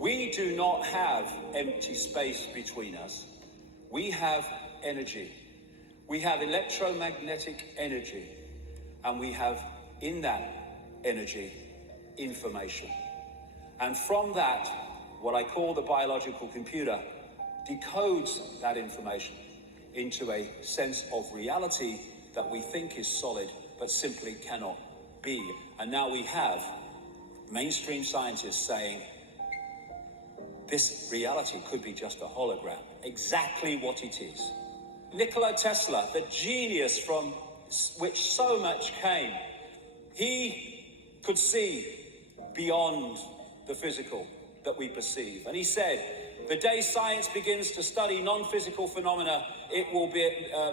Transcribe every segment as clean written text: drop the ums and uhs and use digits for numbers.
We do not have empty space between us. We have energy. We have electromagnetic energy. And we have, in that energy, information. And from that, what I call the biological computer decodes that information into a sense of reality that we think is solid, but simply cannot be. And now we have mainstream scientists saying, this reality could be just a hologram. Exactly what it is. Nikola Tesla, the genius from which so much came, he could see beyond the physical that we perceive. And he said, the day science begins to study non-physical phenomena, it will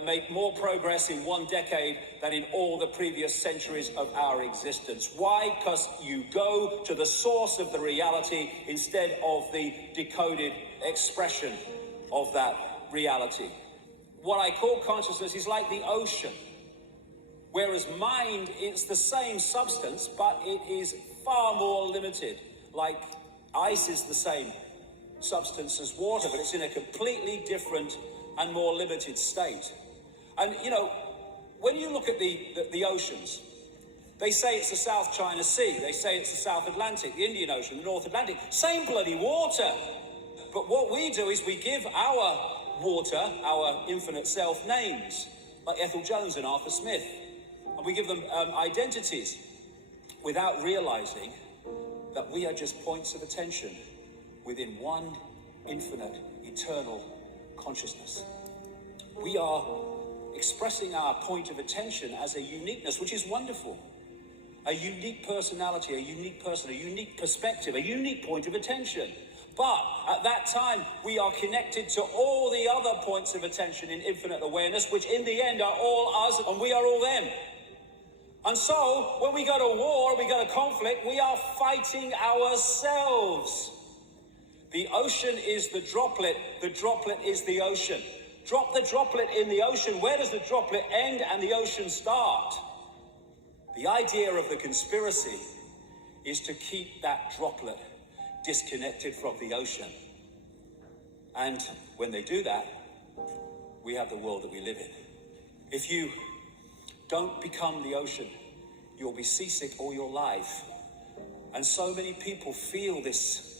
make more progress in 1 decade than in all the previous centuries of our existence. Why? Because you go to the source of the reality instead of the decoded expression of that reality. What I call consciousness is like the ocean, whereas mind is the same substance, but it is far more limited. Like ice is the same substance as water, but it's in a completely different and more limited state. And you know, when you look at the oceans, they say it's the South China Sea, they say it's the South Atlantic, the Indian Ocean, the North Atlantic, same bloody water. But what we do is we give our water, our infinite self, names, like Ethel Jones and Arthur Smith, and we give them identities without realizing that we are just points of attention within one infinite, eternal consciousness. We are expressing our point of attention as a uniqueness, which is wonderful. A unique personality, a unique person, a unique perspective, a unique point of attention. But at that time, we are connected to all the other points of attention in infinite awareness, which in the end are all us and we are all them. And so, when we go to war, we go to conflict, we are fighting ourselves. The ocean is the droplet is the ocean. Drop the droplet in the ocean. Where does the droplet end and the ocean start? The idea of the conspiracy is to keep that droplet disconnected from the ocean. And when they do that, we have the world that we live in. If you don't become the ocean, you'll be seasick all your life. And so many people feel this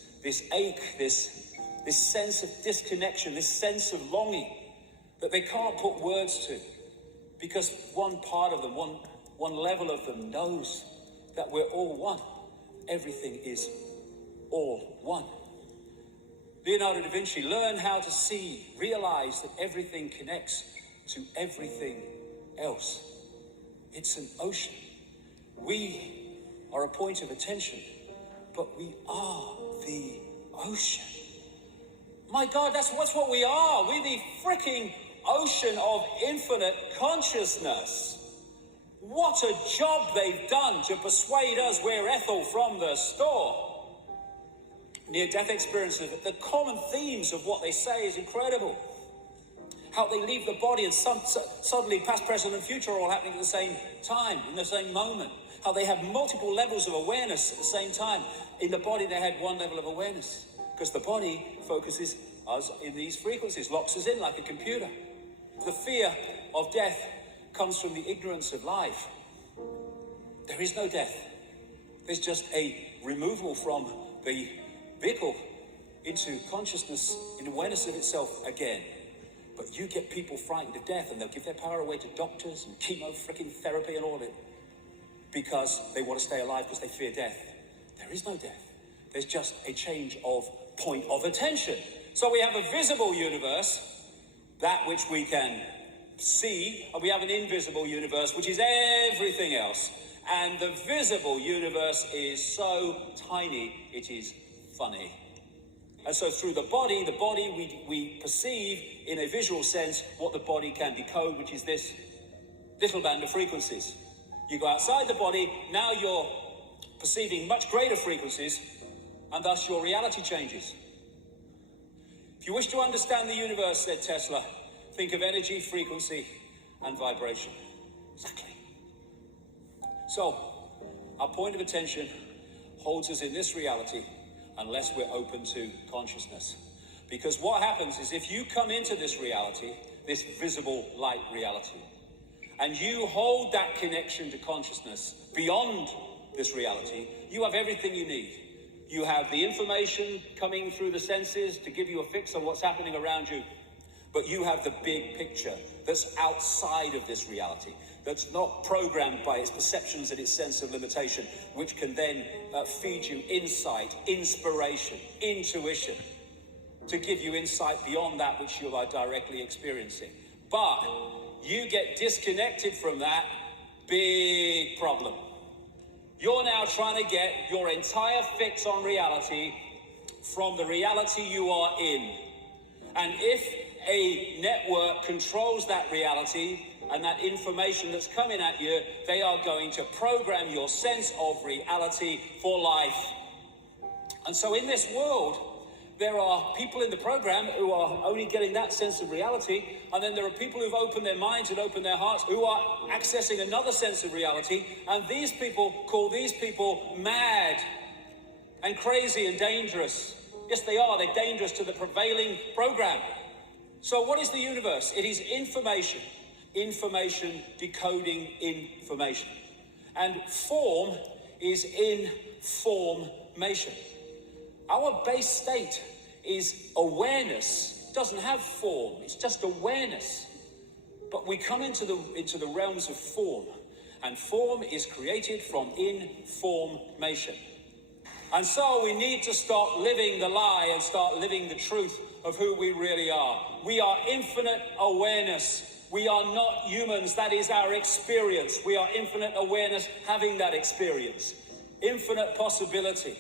ache, this sense of disconnection, this sense of longing that they can't put words to, because one part of them, one level of them knows that we're all one. Everything is all one. Leonardo da Vinci learned how to see, realize that everything connects to everything else. It's an ocean. We are a point of attention, but we are the ocean. My God, that's what we are. We're the freaking ocean of infinite consciousness. What a job they've done to persuade us we're Ethel from the store. Near-death experiences, the common themes of what they say is incredible. How they leave the body and suddenly past, present and future are all happening at the same time, in the same moment. How they have multiple levels of awareness at the same time. In the body they had one level of awareness, because the body focuses us in these frequencies, locks us in like a computer. The fear of death comes from the ignorance of life. There is no death. There's just a removal from the vehicle into consciousness, in awareness of itself again. But you get people frightened to death, and they'll give their power away to doctors and chemo freaking therapy and all of it, because they want to stay alive because they fear death. There is no death. There's just a change of point of attention. So we have a visible universe, that which we can see, and we have an invisible universe, which is everything else. And the visible universe is so tiny, it is funny. And so through the body we perceive in a visual sense what the body can decode, which is this little band of frequencies. You go outside the body, now you're perceiving much greater frequencies, and thus your reality changes. If you wish to understand the universe, said Tesla, think of energy, frequency, and vibration. Exactly. So, our point of attention holds us in this reality, unless we're open to consciousness. Because what happens is if you come into this reality, this visible light reality, and you hold that connection to consciousness beyond this reality, you have everything you need. You have the information coming through the senses to give you a fix on what's happening around you, but you have the big picture that's outside of this reality, that's not programmed by its perceptions and its sense of limitation, which can then feed you insight, inspiration, intuition, to give you insight beyond that which you are directly experiencing. But you get disconnected from that, big problem. You're now trying to get your entire fix on reality from the reality you are in. And if a network controls that reality and that information that's coming at you, they are going to program your sense of reality for life. And so in this world, there are people in the program who are only getting that sense of reality, and then there are people who've opened their minds and opened their hearts who are accessing another sense of reality, and these people call these people mad and crazy and dangerous. Yes, they are. They're dangerous to the prevailing program. So what is the universe? It is information. Information decoding information. And form is information. Our base state is awareness. It doesn't have form, it's just awareness. But we come into the realms of form, and form is created from information. And so we need to stop living the lie and start living the truth of who we really are. We are infinite awareness. We are not humans. That is our experience. We are infinite awareness having that experience. Infinite possibility.